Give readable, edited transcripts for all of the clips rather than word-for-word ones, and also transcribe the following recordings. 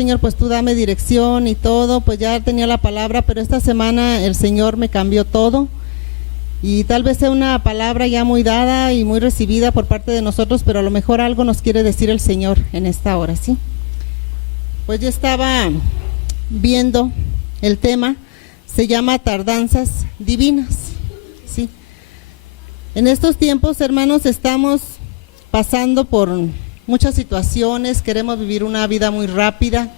Señor, pues tú dame dirección y todo, pues ya tenía la palabra, pero esta semana el Señor me cambió todo. Y tal vez sea una palabra ya muy dada y muy recibida por parte de nosotros, pero a lo mejor algo nos quiere decir el Señor en esta hora, ¿sí? Pues yo estaba viendo el tema, se llama tardanzas divinas, ¿sí? En estos tiempos, hermanos, estamos pasando por muchas situaciones, queremos vivir una vida muy rápida.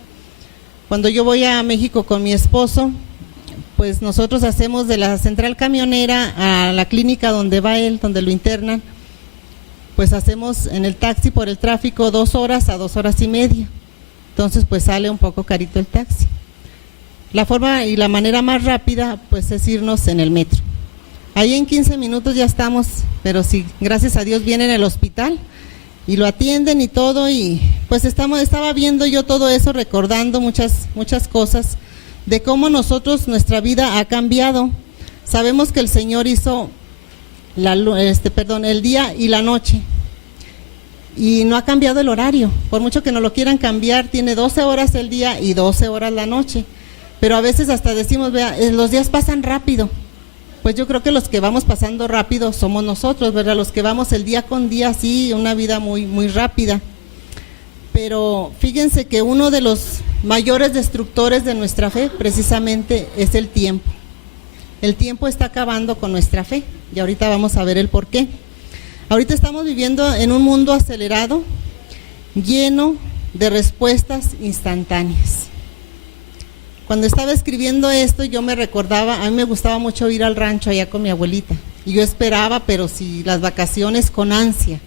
Cuando yo voy a México con mi esposo, pues nosotros hacemos de la central camionera a la clínica donde va él, donde lo internan, pues hacemos en el taxi por el tráfico 2 horas a 2 horas y media. Entonces pues sale un poco carito el taxi. La forma y la manera más rápida pues es irnos en el metro. Ahí en 15 minutos ya estamos, pero sí, gracias a Dios viene en el hospital y lo atienden y todo, y pues estaba viendo yo todo eso, recordando muchas cosas de cómo nuestra vida ha cambiado. Sabemos que el Señor hizo el día y la noche, y no ha cambiado el horario. Por mucho que nos lo quieran cambiar, tiene 12 horas el día y 12 horas la noche. Pero a veces hasta decimos, vea, los días pasan rápido. Pues yo creo que los que vamos pasando rápido somos nosotros, ¿verdad? Los que vamos el día con día, sí, una vida muy, muy rápida. Pero fíjense que uno de los mayores destructores de nuestra fe precisamente es el tiempo. El tiempo está acabando con nuestra fe y ahorita vamos a ver el por qué. Ahorita estamos viviendo en un mundo acelerado, lleno de respuestas instantáneas. Cuando estaba escribiendo esto yo me recordaba, a mí me gustaba mucho ir al rancho allá con mi abuelita y yo esperaba, pero sí, las vacaciones con ansia.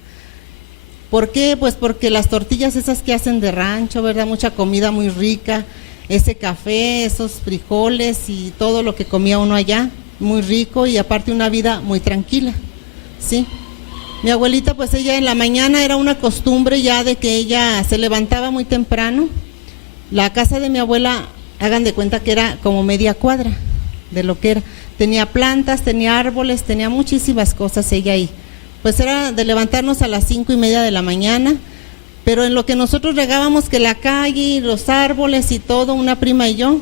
¿Por qué? Pues porque las tortillas esas que hacen de rancho, ¿verdad? Mucha comida muy rica, ese café, esos frijoles y todo lo que comía uno allá, muy rico, y aparte una vida muy tranquila, ¿sí? Mi abuelita, pues ella en la mañana era una costumbre ya de que ella se levantaba muy temprano. La casa de mi abuela, hagan de cuenta que era como media cuadra de lo que era. Tenía plantas, tenía árboles, tenía muchísimas cosas ella ahí. Pues era de levantarnos a las 5:30 de la mañana, pero en lo que nosotros regábamos que la calle, los árboles y todo, una prima y yo,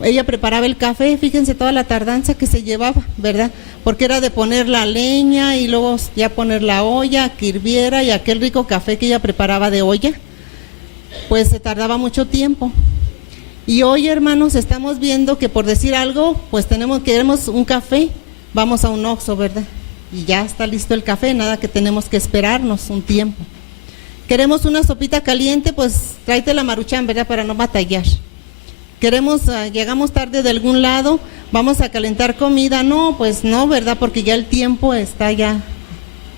ella preparaba el café, fíjense toda la tardanza que se llevaba, ¿verdad? Porque era de poner la leña y luego ya poner la olla, que hirviera, y aquel rico café que ella preparaba de olla, pues se tardaba mucho tiempo. Y hoy, hermanos, estamos viendo que, por decir algo, pues queremos un café, vamos a un Oxxo, ¿verdad? Y ya está listo el café, nada que tenemos que esperarnos un tiempo. Queremos una sopita caliente, pues tráete la Maruchan, ¿verdad? Para no batallar. Llegamos tarde de algún lado, vamos a calentar comida, no, pues no, ¿verdad? Porque ya el tiempo está ya,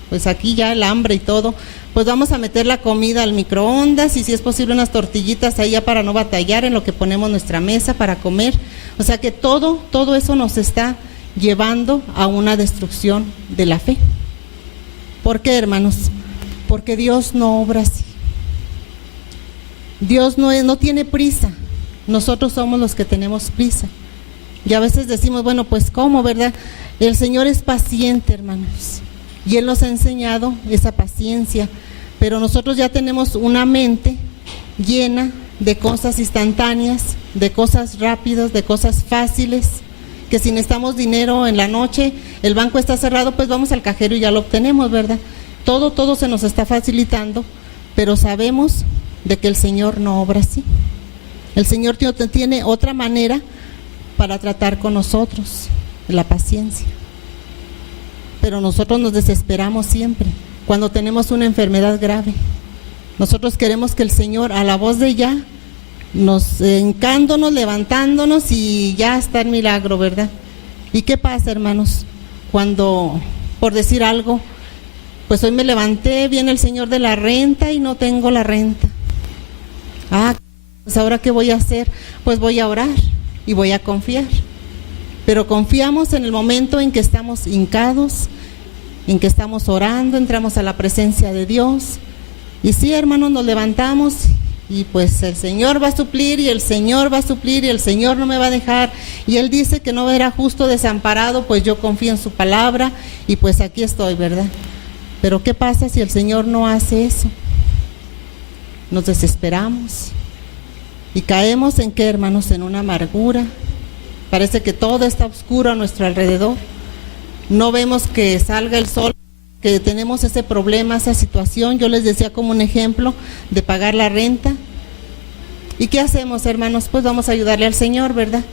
pues aquí ya el hambre y todo, pues vamos a meter la comida al microondas y si es posible unas tortillitas ahí ya para no batallar en lo que ponemos nuestra mesa para comer. O sea que todo eso nos está llevando a una destrucción de la fe. ¿Por qué, hermanos? Porque Dios no obra así. Dios no tiene prisa. Nosotros somos los que tenemos prisa. Y a veces decimos, bueno, pues ¿cómo, verdad? El Señor es paciente, hermanos. Y Él nos ha enseñado esa paciencia. Pero nosotros ya tenemos una mente llena de cosas instantáneas, de cosas rápidas, de cosas fáciles, que si necesitamos dinero en la noche, el banco está cerrado, pues vamos al cajero y ya lo obtenemos, ¿verdad? Todo se nos está facilitando, pero sabemos de que el Señor no obra así. El Señor tiene otra manera para tratar con nosotros, la paciencia. Pero nosotros nos desesperamos siempre cuando tenemos una enfermedad grave. Nosotros queremos que el Señor, a la voz de ya, nos hincándonos, levantándonos y ya está el milagro, ¿verdad? ¿Y qué pasa, hermanos? Cuando, por decir algo, pues hoy me levanté, viene el Señor de la renta y no tengo la renta. Pues ahora ¿qué voy a hacer? Pues voy a orar y voy a confiar. Pero confiamos en el momento en que estamos hincados, en que estamos orando, entramos a la presencia de Dios. Y sí, hermanos, nos levantamos y pues el Señor va a suplir y el Señor va a suplir y el Señor no me va a dejar, y Él dice que no verá justo desamparado, pues yo confío en su palabra y pues aquí estoy, ¿verdad? Pero ¿qué pasa si el Señor no hace eso? Nos desesperamos, Y caemos en qué, hermanos, en una amargura. Parece que todo está oscuro a nuestro alrededor. No vemos que salga el sol, que tenemos ese problema, esa situación. Yo les decía como un ejemplo de pagar la renta. ¿Y qué hacemos, hermanos? Pues vamos a ayudarle al Señor, ¿verdad?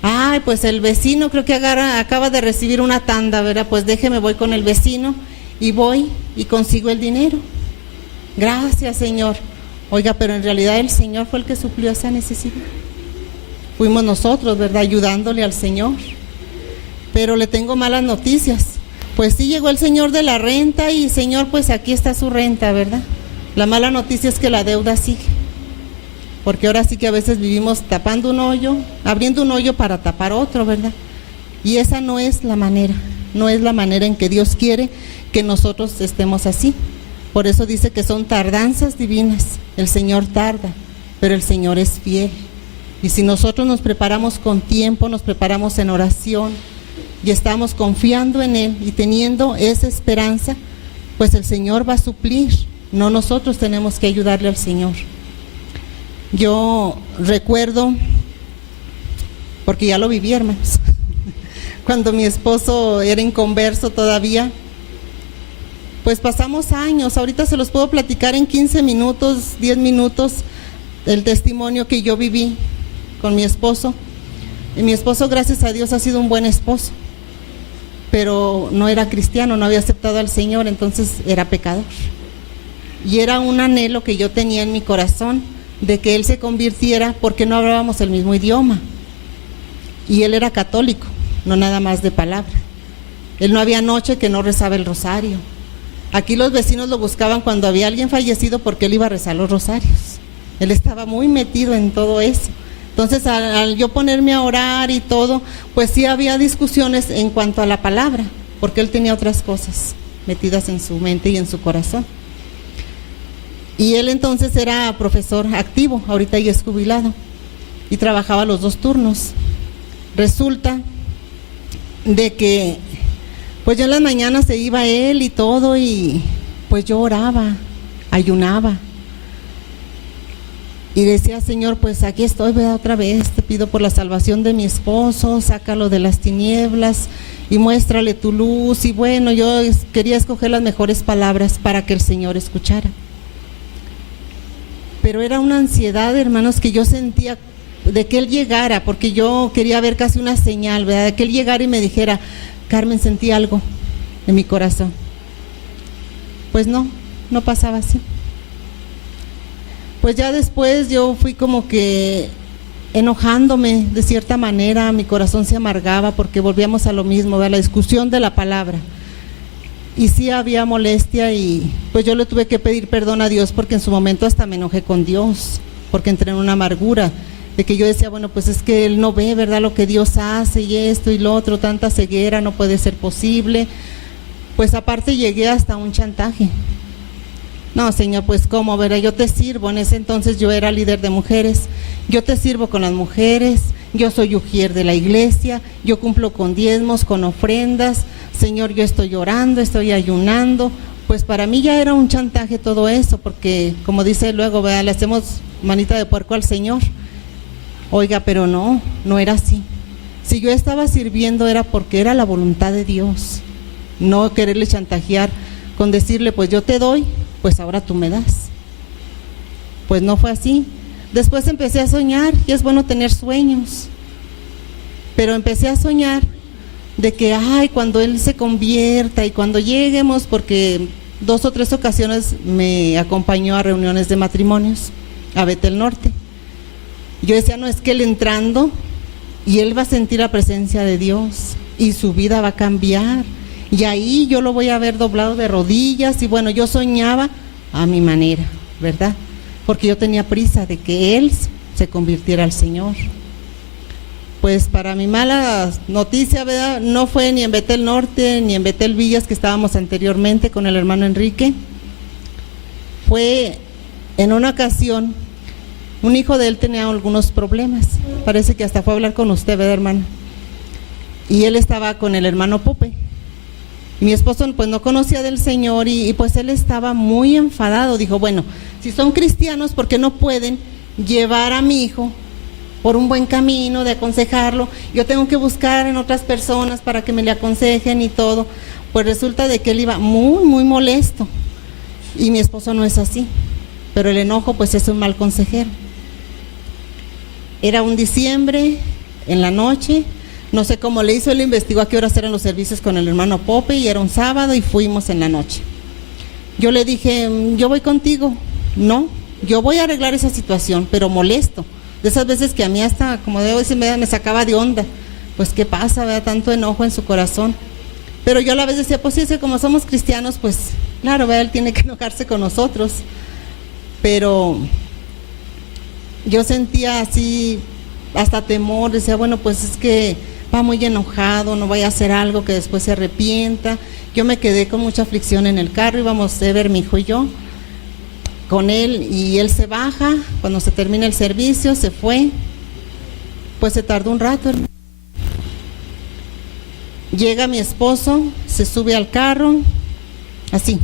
Ay, pues el vecino creo que acaba de recibir una tanda, ¿verdad? Pues déjeme, voy con el vecino y voy y consigo el dinero. Gracias, Señor. Oiga, pero en realidad el Señor fue el que suplió esa necesidad. Fuimos nosotros, ¿verdad? Ayudándole al Señor. Pero le tengo malas noticias. Pues sí llegó el Señor de la renta y Señor, pues aquí está su renta, ¿verdad? La mala noticia es que la deuda sigue. Porque ahora sí que a veces vivimos tapando un hoyo, abriendo un hoyo para tapar otro, ¿verdad? Y esa no es la manera, no es la manera en que Dios quiere que nosotros estemos así. Por eso dice que son tardanzas divinas. El Señor tarda, pero el Señor es fiel. Y si nosotros nos preparamos con tiempo, nos preparamos en oración y estamos confiando en Él y teniendo esa esperanza, pues el Señor va a suplir. No nosotros tenemos que ayudarle al Señor. Yo recuerdo, porque ya lo viví, hermanos, cuando mi esposo era inconverso todavía, pues pasamos años. Ahorita se los puedo platicar en 15 minutos, 10 minutos, el testimonio que yo viví con mi esposo. Y mi esposo, gracias a Dios, ha sido un buen esposo, pero no era cristiano, no había aceptado al Señor, entonces era pecador. Y era un anhelo que yo tenía en mi corazón de que él se convirtiera, porque no hablábamos el mismo idioma. Y él era católico, no nada más de palabra. Él no había noche que no rezaba el rosario. Aquí los vecinos lo buscaban cuando había alguien fallecido porque él iba a rezar los rosarios. Él estaba muy metido en todo eso. Entonces, al yo ponerme a orar y todo, pues sí había discusiones en cuanto a la palabra, porque él tenía otras cosas metidas en su mente y en su corazón. Y él entonces era profesor activo, ahorita ya es jubilado, y trabajaba los 2 turnos. Resulta de que, pues yo en las mañanas se iba él y todo, y pues yo oraba, ayunaba. Y decía, Señor, pues aquí estoy, ¿verdad? Otra vez, te pido por la salvación de mi esposo, sácalo de las tinieblas y muéstrale tu luz. Y bueno, yo quería escoger las mejores palabras para que el Señor escuchara. Pero era una ansiedad, hermanos, que yo sentía de que Él llegara, porque yo quería ver casi una señal, ¿verdad? De que Él llegara y me dijera, Carmen, sentí algo en mi corazón. Pues no pasaba así. Pues ya después yo fui como que enojándome de cierta manera, mi corazón se amargaba porque volvíamos a lo mismo, ¿verdad? La discusión de la palabra. Y sí había molestia y pues yo le tuve que pedir perdón a Dios, porque en su momento hasta me enojé con Dios, porque entré en una amargura de que yo decía, bueno, pues es que Él no ve, ¿verdad?, lo que Dios hace y esto y lo otro, tanta ceguera, no puede ser posible. Pues aparte llegué hasta un chantaje. No, Señor, pues cómo, ¿verdad? Yo te sirvo. En ese entonces yo era líder de mujeres. Yo te sirvo con las mujeres, yo soy ujier de la iglesia, yo cumplo con diezmos, con ofrendas. Señor, yo estoy orando, estoy ayunando. Pues para mí ya era un chantaje todo eso, porque como dice luego, ¿verdad?, le hacemos manita de puerco al Señor. Oiga, pero no era así. Si yo estaba sirviendo era porque era la voluntad de Dios, no quererle chantajear con decirle, pues yo te doy, pues ahora tú me das. Pues no fue así. Después empecé a soñar, y es bueno tener sueños, pero empecé a soñar de que, cuando Él se convierta y cuando lleguemos, porque 2 o 3 ocasiones me acompañó a reuniones de matrimonios, a Betel Norte. Yo decía, no, es que Él entrando, y Él va a sentir la presencia de Dios, y su vida va a cambiar, y ahí yo lo voy a ver doblado de rodillas. Y bueno, yo soñaba a mi manera, ¿verdad?, porque yo tenía prisa de que Él se convirtiera al Señor. Pues para mi mala noticia, ¿verdad?, no fue ni en Betel Norte ni en Betel Villas, que estábamos anteriormente con el hermano Enrique. Fue en una ocasión, un hijo de él tenía algunos problemas, parece que hasta fue a hablar con usted, ¿verdad, hermano? Y él estaba con el hermano Pope. Y mi esposo pues no conocía del Señor y pues él estaba muy enfadado. Dijo, bueno, si son cristianos, ¿por qué no pueden llevar a mi hijo por un buen camino, de aconsejarlo. Yo tengo que buscar en otras personas para que me le aconsejen y todo. Pues resulta de que él iba muy, muy molesto. Y mi esposo no es así. Pero el enojo pues es un mal consejero. Era un diciembre, en la noche, no sé cómo le hizo, él investigó a qué horas eran los servicios con el hermano Pope y era un sábado y fuimos en la noche. Yo le dije, yo voy contigo. No, yo voy a arreglar esa situación, pero molesto. De esas veces que a mí hasta, como debo decir, me sacaba de onda. Pues qué pasa, ¿verdad? Tanto enojo en su corazón. Pero yo a la vez decía, pues sí, es que como somos cristianos, pues claro, ¿verdad? Él tiene que enojarse con nosotros. Pero yo sentía así, hasta temor, decía, bueno, pues es que va muy enojado, no vaya a hacer algo que después se arrepienta. Yo me quedé con mucha aflicción en el carro, íbamos Ever, mi hijo y yo, con él, y él se baja, cuando se termina el servicio, se fue, pues se tardó un rato. Llega mi esposo, se sube al carro, así.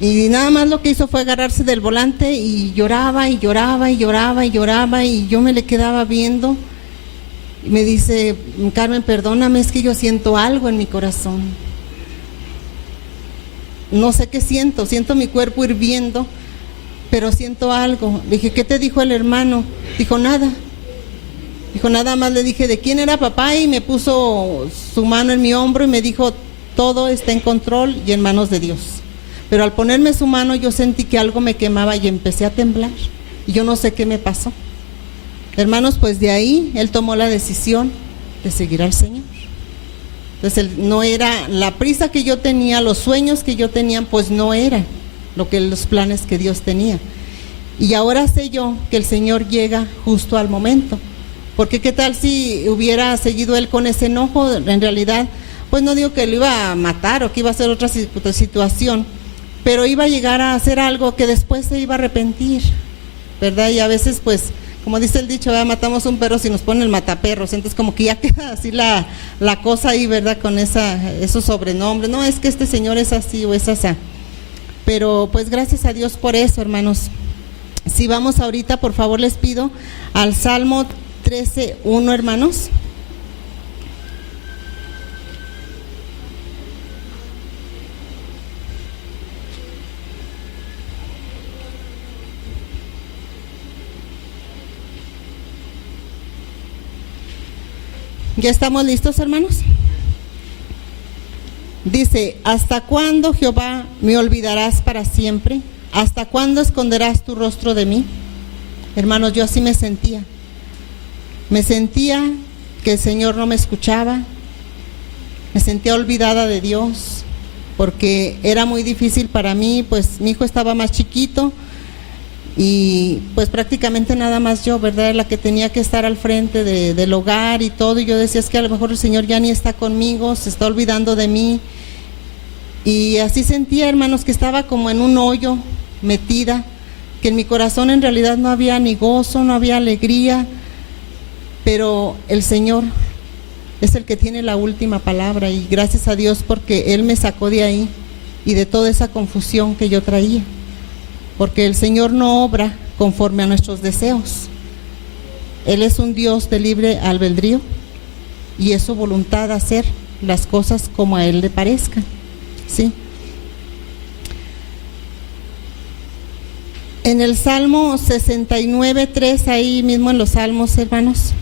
Y nada más lo que hizo fue agarrarse del volante y lloraba y lloraba y lloraba y lloraba y yo me le quedaba viendo. Y me dice, Carmen, perdóname, es que yo siento algo en mi corazón. No sé qué siento mi cuerpo hirviendo, pero siento algo. Le dije, ¿qué te dijo el hermano? Dijo, nada. Dijo, nada más le dije, ¿de quién era papá? Y me puso su mano en mi hombro y me dijo, todo está en control y en manos de Dios. Pero al ponerme su mano yo sentí que algo me quemaba y empecé a temblar. Y yo no sé qué me pasó. Hermanos, pues de ahí él tomó la decisión de seguir al Señor. Entonces no era la prisa que yo tenía, los sueños que yo tenía, pues no era los planes que Dios tenía. Y ahora sé yo que el Señor llega justo al momento. Porque qué tal si hubiera seguido él con ese enojo, en realidad, pues no digo que lo iba a matar o que iba a ser otra situación, pero iba a llegar a hacer algo que después se iba a arrepentir, ¿verdad? Y a veces pues, como dice el dicho, ¿verdad? Matamos un perro si nos ponen el mataperros, entonces como que ya queda así la cosa ahí, ¿verdad? Con esos sobrenombres, no, es que este señor es así o es así. Pero pues gracias a Dios por eso, hermanos. Si vamos ahorita, por favor les pido al Salmo 13:1, hermanos. ¿Ya estamos listos, hermanos? Dice, ¿hasta cuándo, Jehová, me olvidarás para siempre? ¿Hasta cuándo esconderás tu rostro de mí? Hermanos, yo así me sentía. Me sentía que el Señor no me escuchaba. Me sentía olvidada de Dios, porque era muy difícil para mí, pues mi hijo estaba más chiquito y pues prácticamente nada más yo, ¿verdad? Era la que tenía que estar al frente del hogar y todo, y yo decía, es que a lo mejor el Señor ya ni está conmigo, se está olvidando de mí. Y así sentía, hermanos, que estaba como en un hoyo metida, que en mi corazón en realidad no había ni gozo, no había alegría, pero el Señor es el que tiene la última palabra, y gracias a Dios porque Él me sacó de ahí y de toda esa confusión que yo traía, porque el Señor no obra conforme a nuestros deseos. Él es un Dios de libre albedrío y es su voluntad hacer las cosas como a Él le parezca, ¿sí? En el Salmo 69:3, ahí mismo en los Salmos, hermanos.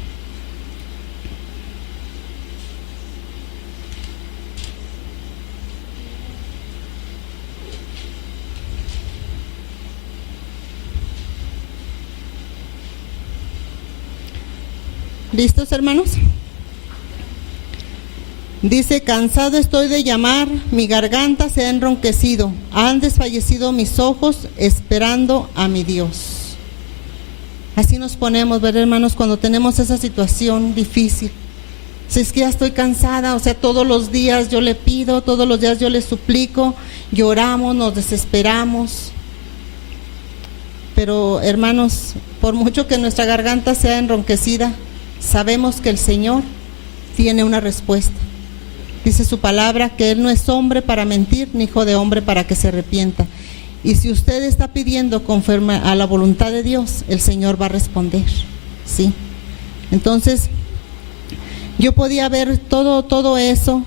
¿Listos, hermanos? Dice, cansado estoy de llamar, mi garganta se ha enronquecido, han desfallecido mis ojos esperando a mi Dios. Así nos ponemos, ¿verdad, hermanos? Cuando tenemos esa situación difícil. Si es que ya estoy cansada, o sea, todos los días yo le pido, todos los días yo le suplico, lloramos, nos desesperamos. Pero, hermanos, por mucho que nuestra garganta sea enronquecida, sabemos que el Señor tiene una respuesta. Dice su palabra que Él no es hombre para mentir, ni hijo de hombre para que se arrepienta. Y si usted está pidiendo conforme a la voluntad de Dios, el Señor va a responder, ¿sí? Entonces, yo podía ver todo eso,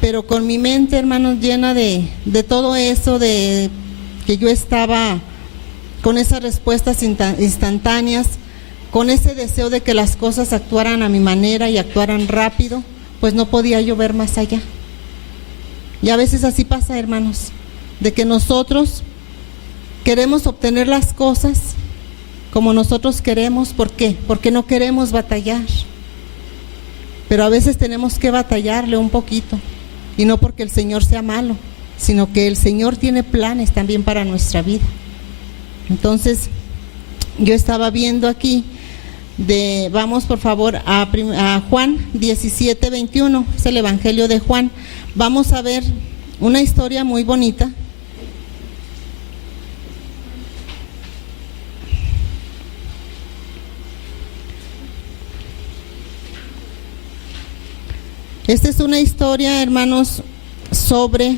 pero con mi mente, hermanos, llena de todo eso, de que yo estaba con esas respuestas instantáneas, con ese deseo de que las cosas actuaran a mi manera y actuaran rápido, pues no podía yo ver más allá. Y a veces así pasa, hermanos, de que nosotros queremos obtener las cosas como nosotros queremos. ¿Por qué? Porque no queremos batallar. Pero a veces tenemos que batallarle un poquito, y no porque el Señor sea malo, sino que el Señor tiene planes también para nuestra vida. Entonces, yo estaba viendo aquí, vamos por favor a Juan 17:21, es el Evangelio de Juan. Vamos a ver una historia muy bonita. Esta es una historia, hermanos, sobre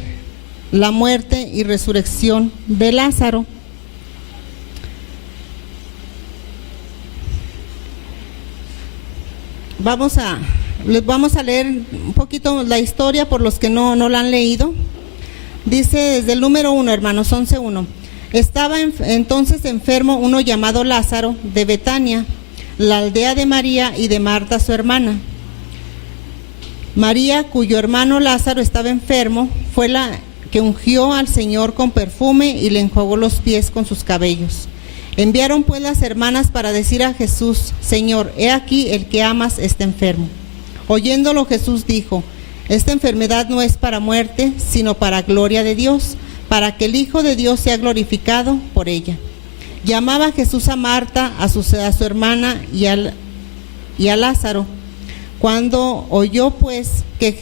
la muerte y resurrección de Lázaro. Les vamos a leer un poquito la historia por los que no la han leído. Dice desde el número 1, hermanos, 11:1. Estaba entonces enfermo uno llamado Lázaro de Betania, la aldea de María y de Marta su hermana. María, cuyo hermano Lázaro estaba enfermo, fue la que ungió al Señor con perfume y le enjuagó los pies con sus cabellos. Enviaron pues las hermanas para decir a Jesús: Señor, he aquí el que amas está enfermo. Oyéndolo Jesús dijo: esta enfermedad no es para muerte, sino para gloria de Dios, para que el Hijo de Dios sea glorificado por ella. Llamaba Jesús a Marta, a su hermana y a Lázaro. Cuando oyó pues que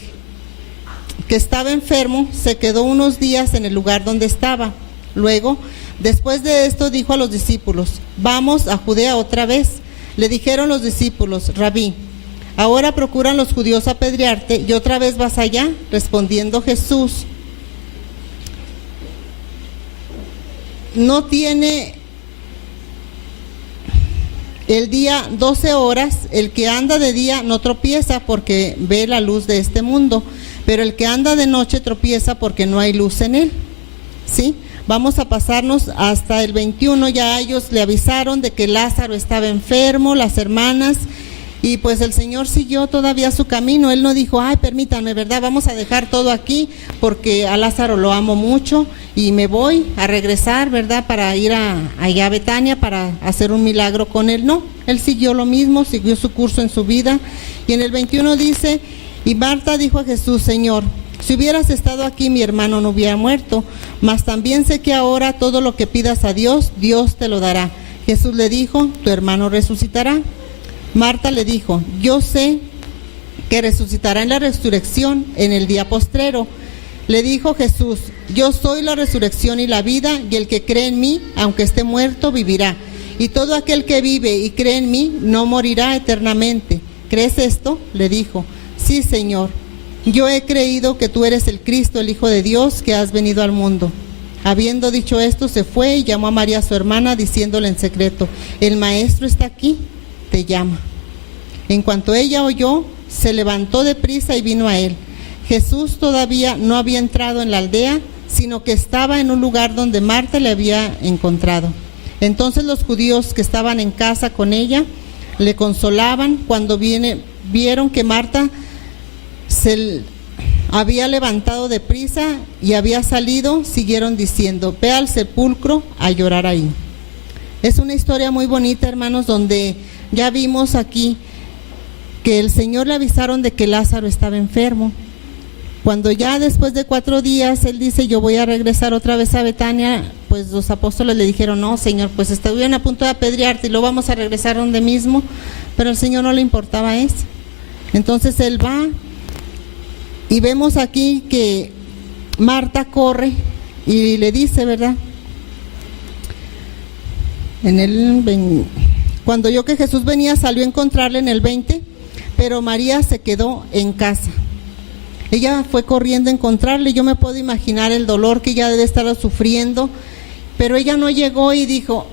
estaba enfermo, se quedó unos días en el lugar donde estaba. Luego, después de esto, dijo a los discípulos: vamos a Judea otra vez. Le dijeron los discípulos: Rabí, ahora procuran los judíos apedrearte y otra vez vas allá. Respondiendo Jesús: no tiene el día 12 horas, el que anda de día no tropieza porque ve la luz de este mundo, pero el que anda de noche tropieza porque no hay luz en él. ¿Sí? Vamos a pasarnos hasta el 21, ya ellos le avisaron de que Lázaro estaba enfermo, las hermanas, y pues el Señor siguió todavía su camino. Él no dijo: ay, permítanme, ¿verdad? Vamos a dejar todo aquí porque a Lázaro lo amo mucho y me voy a regresar, ¿verdad? Para ir allá a Betania para hacer un milagro con él. No, él siguió lo mismo, siguió su curso en su vida. Y en el 21 dice: y Marta dijo a Jesús: Señor, si hubieras estado aquí, mi hermano no hubiera muerto, mas también sé que ahora todo lo que pidas a Dios, Dios te lo dará. Jesús le dijo: tu hermano resucitará. Marta le dijo: yo sé que resucitará en la resurrección en el día postrero. Le dijo Jesús: yo soy la resurrección y la vida, y el que cree en mí, aunque esté muerto, vivirá. Y todo aquel que vive y cree en mí, no morirá eternamente. ¿Crees esto? Le dijo: sí, Señor. Yo he creído que tú eres el Cristo, el Hijo de Dios, que has venido al mundo. Habiendo dicho esto, se fue y llamó a María su hermana, diciéndole en secreto: el Maestro está aquí, te llama. En cuanto ella oyó, se levantó de prisa y vino a él. Jesús todavía no había entrado en la aldea, sino que estaba en un lugar donde Marta le había encontrado. Entonces los judíos que estaban en casa con ella le consolaban. Cuando vieron que Marta se había levantado de prisa y había salido, siguieron diciendo: ve al sepulcro a llorar ahí. Es una historia muy bonita, hermanos, donde ya vimos aquí que el Señor le avisaron de que Lázaro estaba enfermo. Cuando ya después de 4 días él dice: yo voy a regresar otra vez a Betania, pues los apóstoles le dijeron: no, Señor, pues estuvieron a punto de apedrearte y lo vamos a regresar donde mismo. Pero al Señor no le importaba eso. Entonces él va, y vemos aquí que Marta corre y le dice, ¿verdad? Cuando oyó que Jesús venía, salió a encontrarle en el 20, pero María se quedó en casa. Ella fue corriendo a encontrarle. Yo me puedo imaginar el dolor que ella debe estar sufriendo, Pero ella no llegó y dijo,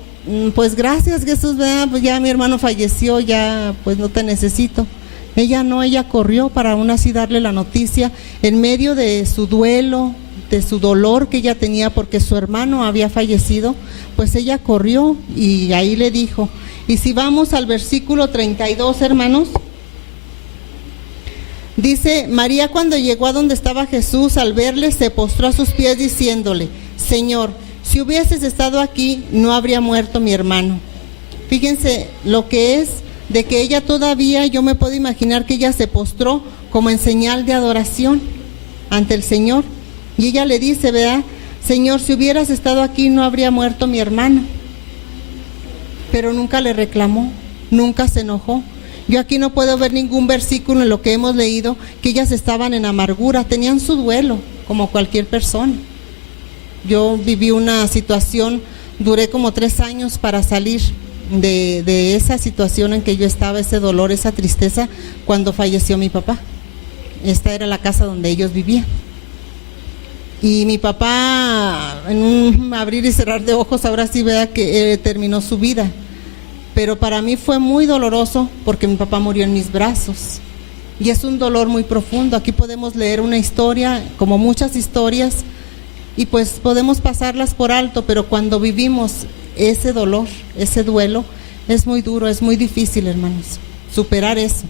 pues gracias Jesús, ¿verdad? Pues ya mi hermano falleció, ya pues no te necesito. Ella no, ella corrió para aún así darle la noticia en medio de su duelo, de su dolor que ella tenía porque su hermano había fallecido. Pues ella corrió y ahí le dijo. Y si vamos al versículo 32, hermanos, dice: María, cuando llegó a donde estaba Jesús, al verle se postró a sus pies diciéndole: Señor, si hubieses estado aquí, no habría muerto mi hermano. Fíjense lo que es de que ella todavía, yo me puedo imaginar que ella se postró como en señal de adoración ante el Señor. Y ella le dice, ¿verdad? Señor, si hubieras estado aquí, no habría muerto mi hermano. Pero nunca le reclamó, nunca se enojó. Yo aquí no puedo ver ningún versículo en lo que hemos leído que ellas estaban en amargura, tenían su duelo, como cualquier persona. Yo viví una situación, duré como 3 años para salir de esa situación en que yo estaba, ese dolor, esa tristeza, cuando falleció mi papá. Esta era la casa donde ellos vivían. Y mi papá, en un abrir y cerrar de ojos, ahora sí vea que terminó su vida. Pero para mí fue muy doloroso porque mi papá murió en mis brazos. Y es un dolor muy profundo. Aquí podemos leer una historia, como muchas historias, y pues podemos pasarlas por alto, pero cuando vivimos ese dolor, ese duelo, es muy duro, es muy difícil, hermanos, superar eso.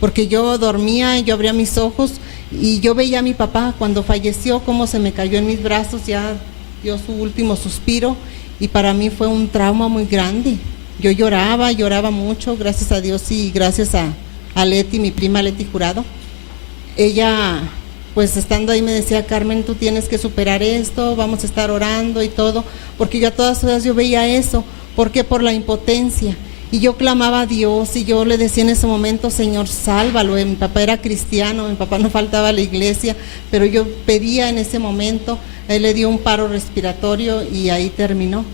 Porque yo dormía y yo abría mis ojos y yo veía a mi papá cuando falleció, cómo se me cayó en mis brazos, ya dio su último suspiro, y para mí fue un trauma muy grande. Yo lloraba mucho, gracias a Dios y gracias a Leti, mi prima Leti Jurado. Ella, pues estando ahí me decía: Carmen, tú tienes que superar esto, vamos a estar orando y todo, porque yo a todas horas yo veía eso. ¿Por qué? Por la impotencia. Y yo clamaba a Dios y yo le decía en ese momento: Señor, sálvalo. Mi papá era cristiano, mi papá no faltaba a la iglesia, pero yo pedía en ese momento. Él le dio un paro respiratorio y ahí terminó.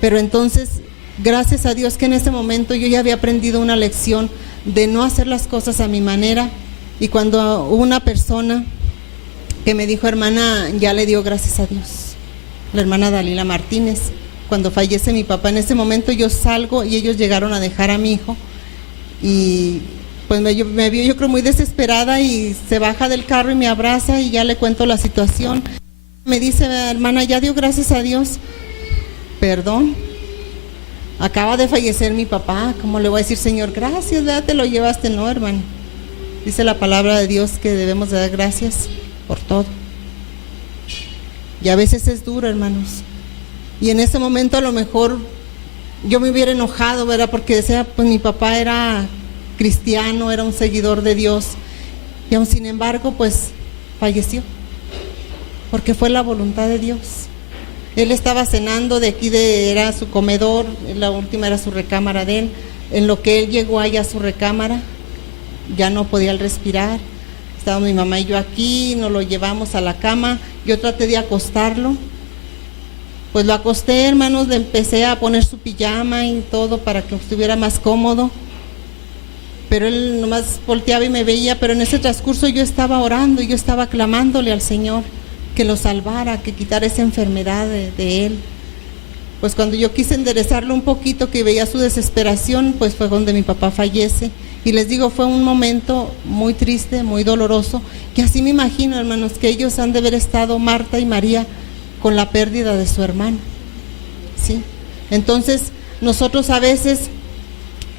Pero entonces, gracias a Dios que en ese momento yo ya había aprendido una lección de no hacer las cosas a mi manera. Y cuando hubo una persona que me dijo: hermana, ya le dio gracias a Dios, la hermana Dalila Martínez, cuando fallece mi papá, en ese momento yo salgo y ellos llegaron a dejar a mi hijo, y pues me vio yo creo muy desesperada, y se baja del carro y me abraza y ya le cuento la situación. Me dice: hermana, ya dio gracias a Dios. Perdón, acaba de fallecer mi papá, ¿cómo le voy a decir, Señor, gracias, ya te lo llevaste? No, hermano, dice la palabra de Dios que debemos de dar gracias por todo. Y a veces es duro, hermanos. Y en ese momento a lo mejor yo me hubiera enojado, ¿verdad? Porque decía, pues mi papá era cristiano, era un seguidor de Dios. Y aún sin embargo, pues falleció. Porque fue la voluntad de Dios. Él estaba cenando de aquí, era su comedor, la última era su recámara de él. En lo que él llegó allá a su recámara, ya no podía él respirar. Estaba mi mamá y yo aquí, nos lo llevamos a la cama. Yo traté de acostarlo. Pues lo acosté, hermanos, le empecé a poner su pijama y todo para que estuviera más cómodo. Pero él nomás volteaba y me veía, pero en ese transcurso yo estaba orando y yo estaba clamándole al Señor que lo salvara, que quitara esa enfermedad de él. Pues cuando yo quise enderezarlo un poquito, que veía su desesperación, pues fue donde mi papá fallece. Y les digo, fue un momento muy triste, muy doloroso, que así me imagino, hermanos, que ellos han de haber estado, Marta y María, con la pérdida de su hermano, ¿sí? Entonces, nosotros a veces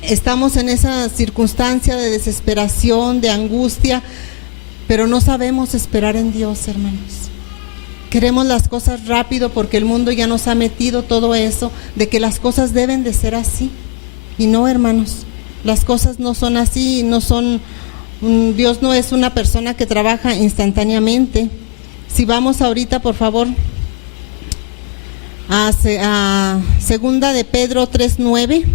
estamos en esa circunstancia de desesperación, de angustia, pero no sabemos esperar en Dios, hermanos. Queremos las cosas rápido porque el mundo ya nos ha metido todo eso, de que las cosas deben de ser así. Y no, hermanos, las cosas no son así, no son, Dios no es una persona que trabaja instantáneamente. Si vamos ahorita, por favor, a segunda de Pedro 3:9.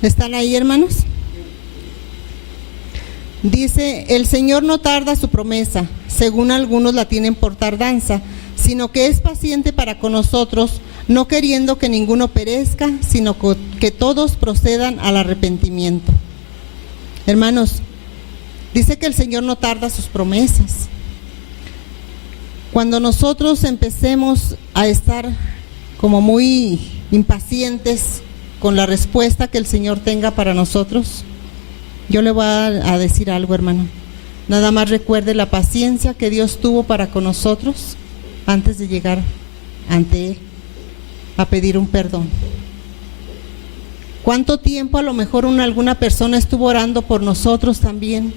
¿Están ahí, hermanos? Dice: el Señor no tarda su promesa, según algunos la tienen por tardanza, sino que es paciente para con nosotros, no queriendo que ninguno perezca, sino que todos procedan al arrepentimiento. Hermanos, dice que el Señor no tarda sus promesas. Cuando nosotros empecemos a estar como muy impacientes con la respuesta que el Señor tenga para nosotros, yo le voy a decir algo, hermano. Nada más recuerde la paciencia que Dios tuvo para con nosotros antes de llegar ante Él a pedir un perdón. ¿Cuánto tiempo a lo mejor alguna persona estuvo orando por nosotros también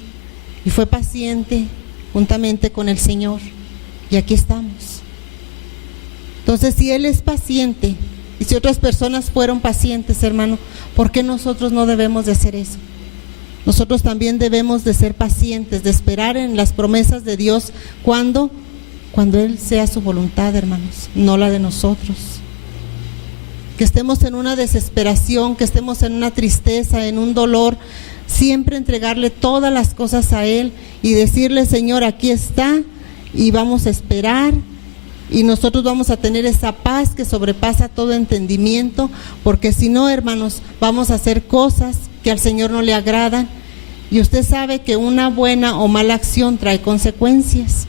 y fue paciente juntamente con el Señor? Y aquí estamos. Entonces, si Él es paciente y si otras personas fueron pacientes, hermano, ¿por qué nosotros no debemos de hacer eso? Nosotros también debemos de ser pacientes, de esperar en las promesas de Dios cuando Él sea su voluntad, hermanos, no la de nosotros. Que estemos en una desesperación, que estemos en una tristeza, en un dolor, siempre entregarle todas las cosas a Él y decirle: Señor, aquí está, y vamos a esperar, y nosotros vamos a tener esa paz que sobrepasa todo entendimiento, porque si no, hermanos, vamos a hacer cosas que al Señor no le agradan, y usted sabe que una buena o mala acción trae consecuencias.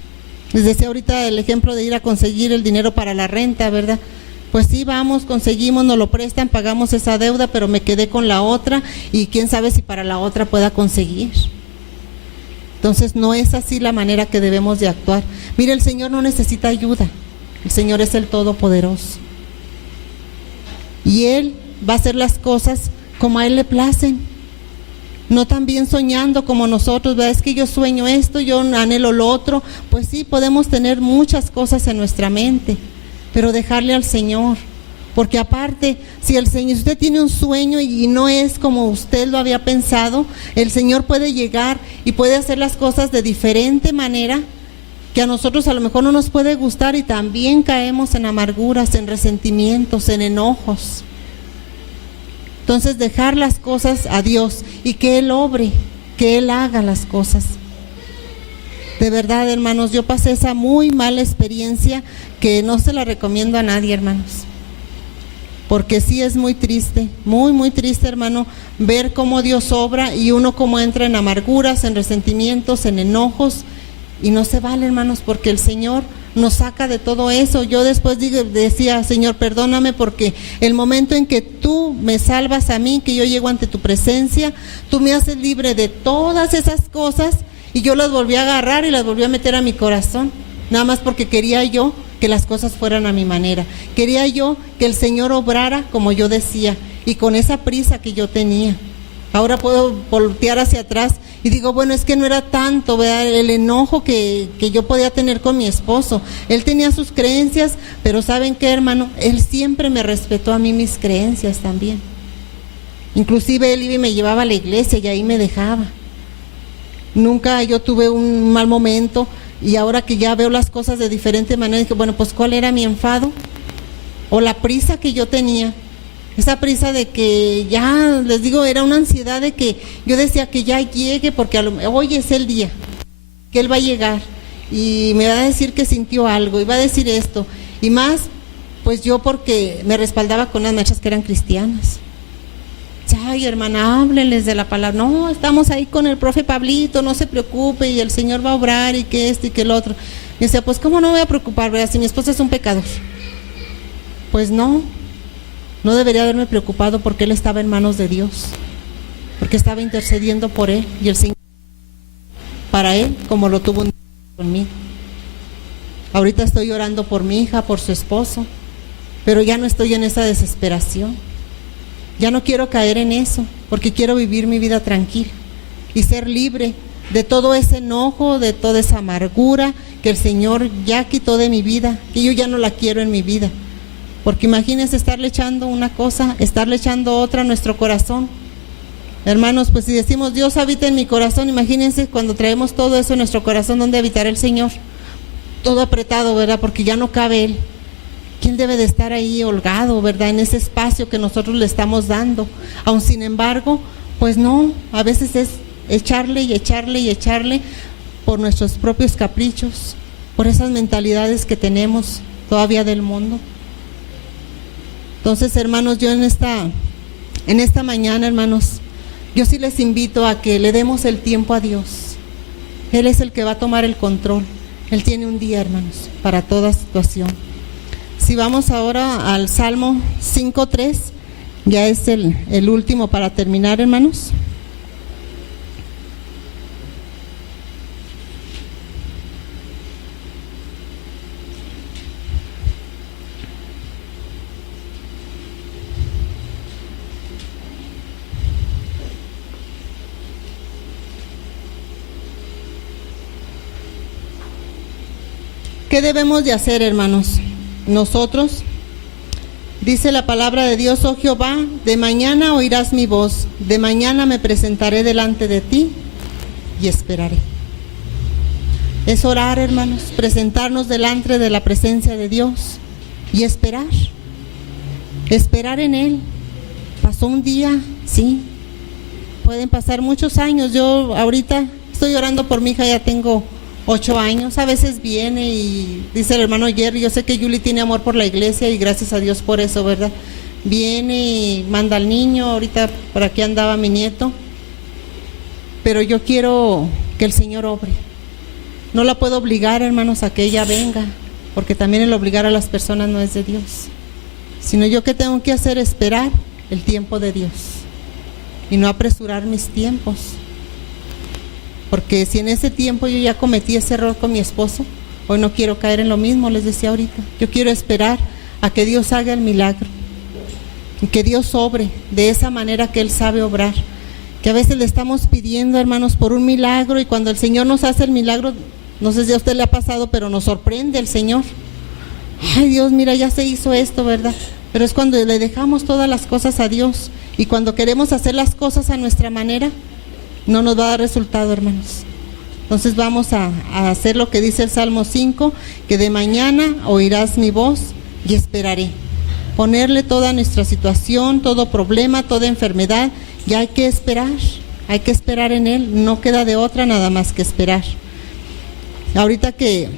Les decía ahorita el ejemplo de ir a conseguir el dinero para la renta, ¿verdad? Pues sí, vamos, conseguimos, nos lo prestan, pagamos esa deuda, pero me quedé con la otra y quién sabe si para la otra pueda conseguir. Entonces no es así la manera que debemos de actuar. Mire, el Señor no necesita ayuda, el Señor es el Todopoderoso. Y Él va a hacer las cosas como a Él le placen. No también soñando como nosotros, ¿verdad? Es que yo sueño esto, yo anhelo lo otro. Pues sí, podemos tener muchas cosas en nuestra mente, pero dejarle al Señor, porque aparte, si usted tiene un sueño y no es como usted lo había pensado, el Señor puede llegar y puede hacer las cosas de diferente manera, que a nosotros a lo mejor no nos puede gustar, y también caemos en amarguras, en resentimientos, en enojos. Entonces, dejar las cosas a Dios y que Él obre, que Él haga las cosas. De verdad, hermanos, yo pasé esa muy mala experiencia que no se la recomiendo a nadie, hermanos, porque sí es muy triste, muy, muy triste, hermano, ver cómo Dios obra y uno cómo entra en amarguras, en resentimientos, en enojos, y no se vale, hermanos, porque el Señor nos saca de todo eso. Yo después decía: Señor, perdóname, porque el momento en que tú me salvas a mí, que yo llego ante tu presencia, tú me haces libre de todas esas cosas, y yo las volví a agarrar y las volví a meter a mi corazón, nada más porque quería yo que las cosas fueran a mi manera, quería yo que el Señor obrara como yo decía y con esa prisa que yo tenía. Ahora puedo voltear hacia atrás y digo: bueno, es que no era tanto, ¿verdad?, el enojo que yo podía tener con mi esposo. Él tenía sus creencias, pero ¿saben qué, hermano? Él siempre me respetó a mí mis creencias también. Inclusive él iba y me llevaba a la iglesia y ahí me dejaba. Nunca yo tuve un mal momento, y ahora que ya veo las cosas de diferente manera, dije: bueno, pues ¿cuál era mi enfado? O la prisa que yo tenía. Esa prisa de que ya, les digo, era una ansiedad de que yo decía que ya llegue, porque hoy es el día, que Él va a llegar y me va a decir que sintió algo y va a decir esto. Y más, pues yo, porque me respaldaba con unas maestras que eran cristianas. Ay, hermana, háblenles de la palabra. No, estamos ahí con el profe Pablito, no se preocupe, y el Señor va a obrar, y que esto y que el otro. Y decía: pues ¿cómo no me voy a preocupar, verdad, si mi esposo es un pecador? Pues no debería haberme preocupado, porque él estaba en manos de Dios, porque estaba intercediendo por él, y el Señor para él como lo tuvo conmigo. Ahorita estoy orando por mi hija, por su esposo, pero ya no estoy en esa desesperación. Ya no quiero caer en eso, porque quiero vivir mi vida tranquila y ser libre de todo ese enojo, de toda esa amargura que el Señor ya quitó de mi vida, que yo ya no la quiero en mi vida. Porque imagínense estarle echando una cosa, estarle echando otra a nuestro corazón. Hermanos, pues si decimos: Dios habita en mi corazón, imagínense cuando traemos todo eso en nuestro corazón, ¿dónde habitará el Señor? Todo apretado, ¿verdad? Porque ya no cabe Él. ¿Quién debe de estar ahí holgado, verdad, en ese espacio que nosotros le estamos dando? Aun sin embargo, pues no, a veces es echarle y echarle y echarle por nuestros propios caprichos, por esas mentalidades que tenemos todavía del mundo. Entonces, hermanos, yo en esta mañana, hermanos, yo sí les invito a que le demos el tiempo a Dios. Él es el que va a tomar el control. Él tiene un día, hermanos, para toda situación. Si vamos ahora al Salmo 5:3, ya es el último para terminar, hermanos. ¿Qué debemos de hacer, hermanos? Nosotros, dice la palabra de Dios: oh Jehová, de mañana oirás mi voz, de mañana me presentaré delante de ti y esperaré. Es orar, hermanos, presentarnos delante de la presencia de Dios y esperar en Él. Pasó un día, sí, pueden pasar muchos años. Yo ahorita estoy orando por mi hija, ya tengo 8 años, a veces viene y dice el hermano Jerry, yo sé que Yuli tiene amor por la iglesia y gracias a Dios por eso, ¿verdad? Viene y manda al niño, ahorita por aquí andaba mi nieto, pero yo quiero que el Señor obre. No la puedo obligar, hermanos, a que ella venga, porque también el obligar a las personas no es de Dios, sino yo que tengo que hacer, esperar el tiempo de Dios y no apresurar mis tiempos. Porque si en ese tiempo yo ya cometí ese error con mi esposo, hoy no quiero caer en lo mismo, les decía ahorita. Yo quiero esperar a que Dios haga el milagro y que Dios obre de esa manera que Él sabe obrar. Que a veces le estamos pidiendo, hermanos, por un milagro, y cuando el Señor nos hace el milagro, no sé si a usted le ha pasado, pero nos sorprende el Señor. Ay, Dios, mira, ya se hizo esto, ¿verdad? Pero es cuando le dejamos todas las cosas a Dios y cuando queremos hacer las cosas a nuestra manera, no nos va a dar resultado, hermanos. Entonces vamos a hacer lo que dice el Salmo 5, que de mañana oirás mi voz y esperaré. Ponerle toda nuestra situación, todo problema, toda enfermedad, y hay que esperar en Él, no queda de otra nada más que esperar. Ahorita que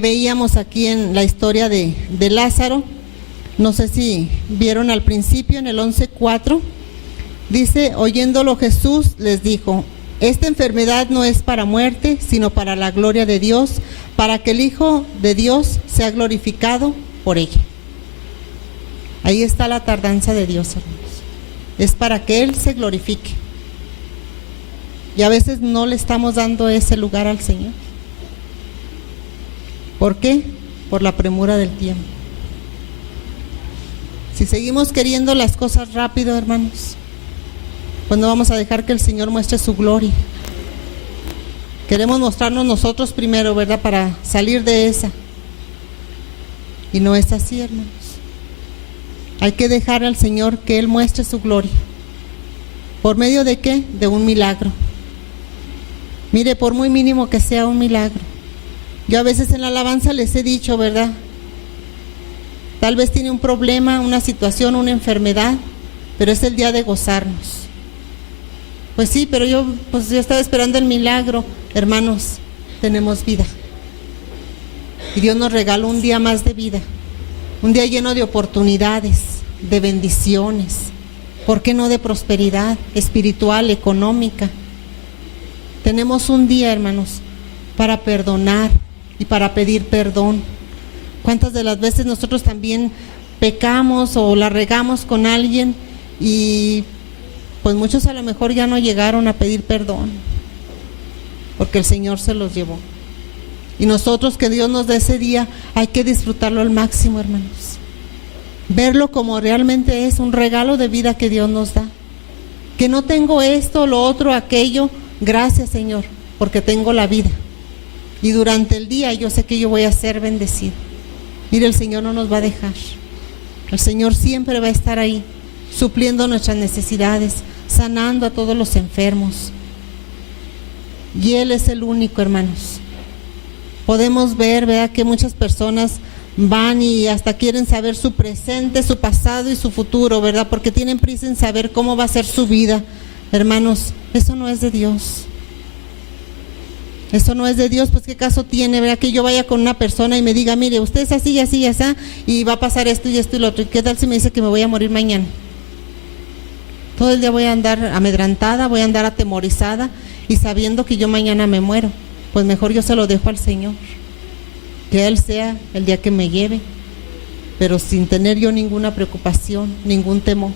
veíamos aquí en la historia de Lázaro, no sé si vieron al principio en el 11:4, dice: oyéndolo Jesús les dijo: esta enfermedad no es para muerte, sino para la gloria de Dios, para que el Hijo de Dios sea glorificado por ella. Ahí está la tardanza de Dios, hermanos. Es para que Él se glorifique. Y a veces no le estamos dando ese lugar al Señor. ¿Por qué? Por la premura del tiempo. Si seguimos queriendo las cosas rápido, hermanos, pues no vamos a dejar que el Señor muestre su gloria. Queremos mostrarnos nosotros primero, ¿verdad? Para salir de esa. Y no es así, hermanos. Hay que dejar al Señor que Él muestre su gloria. ¿Por medio de qué? De un milagro. Mire, por muy mínimo que sea un milagro. Yo a veces en la alabanza les he dicho, ¿verdad? Tal vez tiene un problema, una situación, una enfermedad, pero es el día de gozarnos. Pues sí, pero yo estaba esperando el milagro. Hermanos, tenemos vida. Y Dios nos regaló un día más de vida. Un día lleno de oportunidades, de bendiciones. ¿Por qué no de prosperidad espiritual, económica? Tenemos un día, hermanos, para perdonar y para pedir perdón. ¿Cuántas de las veces nosotros también pecamos o la regamos con alguien y pues muchos a lo mejor ya no llegaron a pedir perdón porque el Señor se los llevó? Y nosotros, que Dios nos dé ese día, hay que disfrutarlo al máximo, hermanos. Verlo como realmente es, un regalo de vida que Dios nos da. Que no tengo esto, lo otro, aquello. Gracias, Señor, porque tengo la vida. Y durante el día yo sé que yo voy a ser bendecido. Mire, el Señor no nos va a dejar. El Señor siempre va a estar ahí, supliendo nuestras necesidades, sanando a todos los enfermos. Y Él es el único, hermanos. Podemos ver, ¿verdad?, que muchas personas van y hasta quieren saber su presente, su pasado y su futuro, ¿verdad? Porque tienen prisa en saber cómo va a ser su vida. Hermanos, eso no es de Dios. Eso no es de Dios, pues qué caso tiene, ¿verdad? Que yo vaya con una persona y me diga, mire, usted es así, así, así, y va a pasar esto y esto y lo otro. ¿Y qué tal si me dice que me voy a morir mañana? Todo el día voy a andar amedrantada, voy a andar atemorizada y sabiendo que yo mañana me muero. Pues mejor yo se lo dejo al Señor, que Él sea el día que me lleve, pero sin tener yo ninguna preocupación, ningún temor.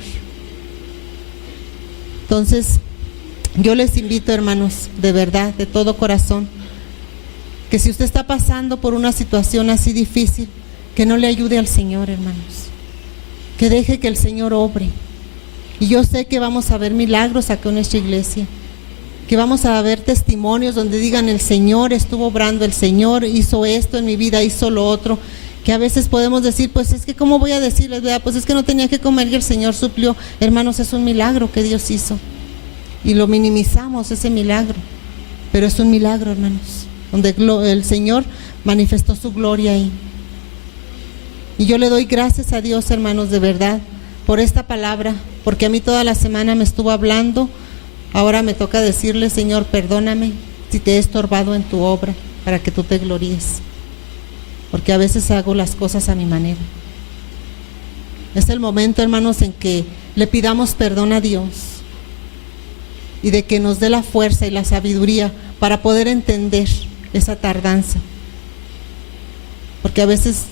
Entonces, yo les invito, hermanos, de verdad, de todo corazón, que si usted está pasando por una situación así difícil, que no le ayude al Señor, hermanos, que deje que el Señor obre. Y yo sé que vamos a ver milagros acá en nuestra iglesia, que vamos a ver testimonios donde digan, el Señor estuvo obrando, el Señor hizo esto en mi vida, hizo lo otro, que a veces podemos decir, pues es que ¿cómo voy a decirles? ¿Verdad? Pues es que no tenía que comer y el Señor suplió. Hermanos, es un milagro que Dios hizo. Y lo minimizamos, ese milagro, pero es un milagro, hermanos, donde el Señor manifestó su gloria ahí. Y yo le doy gracias a Dios, hermanos, de verdad, por esta palabra, porque a mí toda la semana me estuvo hablando. Ahora me toca decirle, Señor, perdóname si te he estorbado en tu obra, para que tú te gloríes, porque a veces hago las cosas a mi manera. Es el momento, hermanos, en que le pidamos perdón a Dios y de que nos dé la fuerza y la sabiduría para poder entender esa tardanza, porque a veces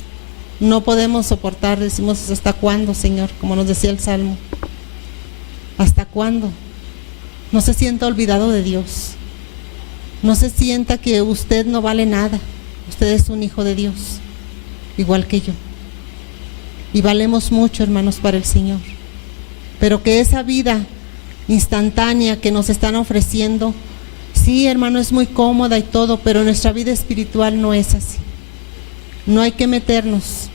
no podemos soportar, decimos, ¿hasta cuándo, Señor? Como nos decía el Salmo, ¿hasta cuándo? No se sienta olvidado de Dios, no se sienta que usted no vale nada. Usted es un hijo de Dios, igual que yo, y valemos mucho, hermanos, para el Señor, pero que esa vida instantánea que nos están ofreciendo, sí, hermano, es muy cómoda y todo, pero nuestra vida espiritual no es así. No hay que meternos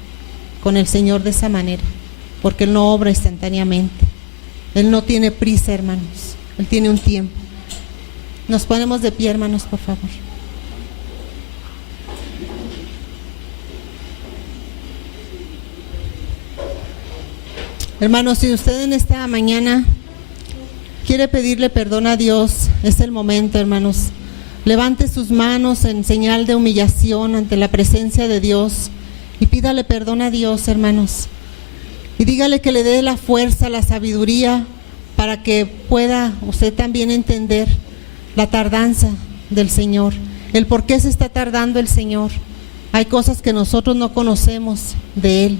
con el Señor de esa manera, porque Él no obra instantáneamente. Él no tiene prisa, hermanos, Él tiene un tiempo. Nos ponemos de pie, hermanos, por favor. Hermanos, si usted en esta mañana quiere pedirle perdón a Dios, es el momento, hermanos. Levante sus manos en señal de humillación ante la presencia de Dios y pídale perdón a Dios, hermanos. Y dígale que le dé la fuerza, la sabiduría, para que pueda usted también entender la tardanza del Señor, el por qué se está tardando el Señor. Hay cosas que nosotros no conocemos de Él,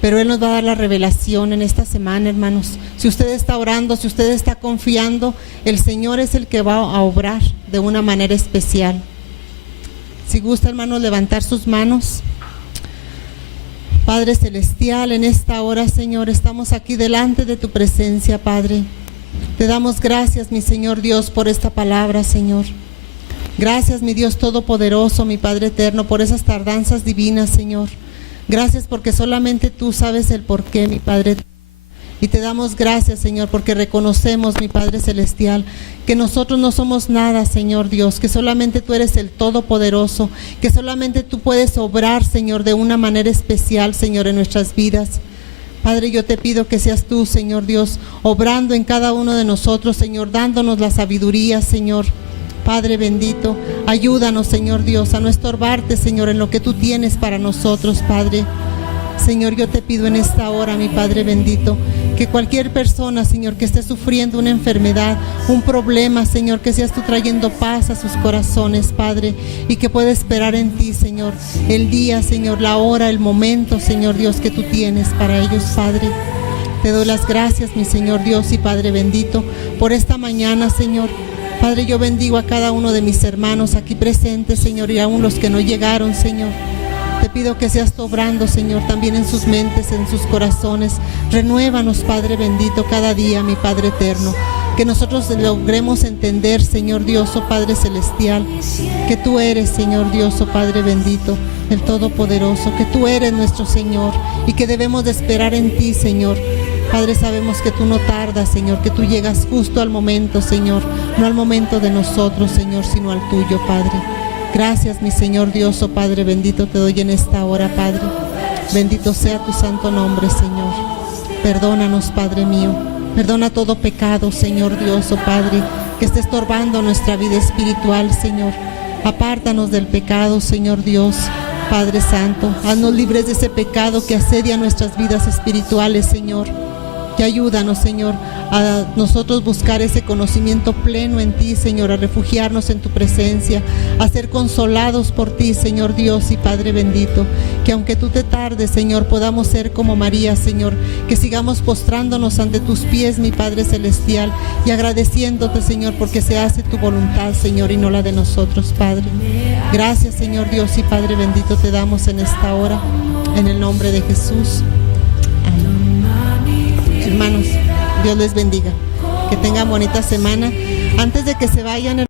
pero Él nos va a dar la revelación en esta semana, hermanos. Si usted está orando, si usted está confiando, el Señor es el que va a obrar de una manera especial. Si gusta, hermanos, levantar sus manos. Padre Celestial, en esta hora, Señor, estamos aquí delante de tu presencia, Padre. Te damos gracias, mi Señor Dios, por esta palabra, Señor. Gracias, mi Dios Todopoderoso, mi Padre Eterno, por esas tardanzas divinas, Señor. Gracias porque solamente tú sabes el porqué, mi Padre. Y te damos gracias, Señor, porque reconocemos, mi Padre Celestial, que nosotros no somos nada, Señor Dios, que solamente tú eres el Todopoderoso, que solamente tú puedes obrar, Señor, de una manera especial, Señor, en nuestras vidas. Padre, yo te pido que seas tú, Señor Dios, obrando en cada uno de nosotros, Señor, dándonos la sabiduría, Señor. Padre bendito, ayúdanos, Señor Dios, a no estorbarte, Señor, en lo que tú tienes para nosotros, Padre. Señor, yo te pido en esta hora, mi Padre bendito, que cualquier persona, Señor, que esté sufriendo una enfermedad, un problema, Señor, que seas tú trayendo paz a sus corazones, Padre, y que pueda esperar en ti, Señor, el día, Señor, la hora, el momento, Señor Dios, que tú tienes para ellos, Padre. Te doy las gracias, mi Señor Dios y Padre bendito, por esta mañana, Señor. Padre, yo bendigo a cada uno de mis hermanos aquí presentes, Señor, y aún los que no llegaron, Señor. Te pido que seas tú obrando, Señor, también en sus mentes, en sus corazones. Renuévanos, Padre bendito, cada día, mi Padre eterno. Que nosotros logremos entender, Señor Dios, oh Padre celestial, que tú eres, Señor Dios, oh Padre bendito, el Todopoderoso, que tú eres nuestro Señor y que debemos de esperar en ti, Señor. Padre, sabemos que tú no tardas, Señor, que tú llegas justo al momento, Señor, no al momento de nosotros, Señor, sino al tuyo, Padre. Gracias, mi Señor Dios, oh Padre bendito, te doy en esta hora, Padre. Bendito sea tu santo nombre, Señor. Perdónanos, Padre mío. Perdona todo pecado, Señor Dios, oh Padre, que esté estorbando nuestra vida espiritual, Señor. Apártanos del pecado, Señor Dios, Padre Santo. Haznos libres de ese pecado que asedia nuestras vidas espirituales, Señor. Que ayúdanos, Señor, a nosotros buscar ese conocimiento pleno en ti, Señor, a refugiarnos en tu presencia, a ser consolados por ti, Señor Dios y Padre bendito. Que aunque tú te tardes, Señor, podamos ser como María, Señor, que sigamos postrándonos ante tus pies, mi Padre celestial, y agradeciéndote, Señor, porque se hace tu voluntad, Señor, y no la de nosotros, Padre. Gracias, Señor Dios y Padre bendito, te damos en esta hora, en el nombre de Jesús. Amén. Hermanos, Dios les bendiga. Que tengan bonita semana. Antes de que se vayan,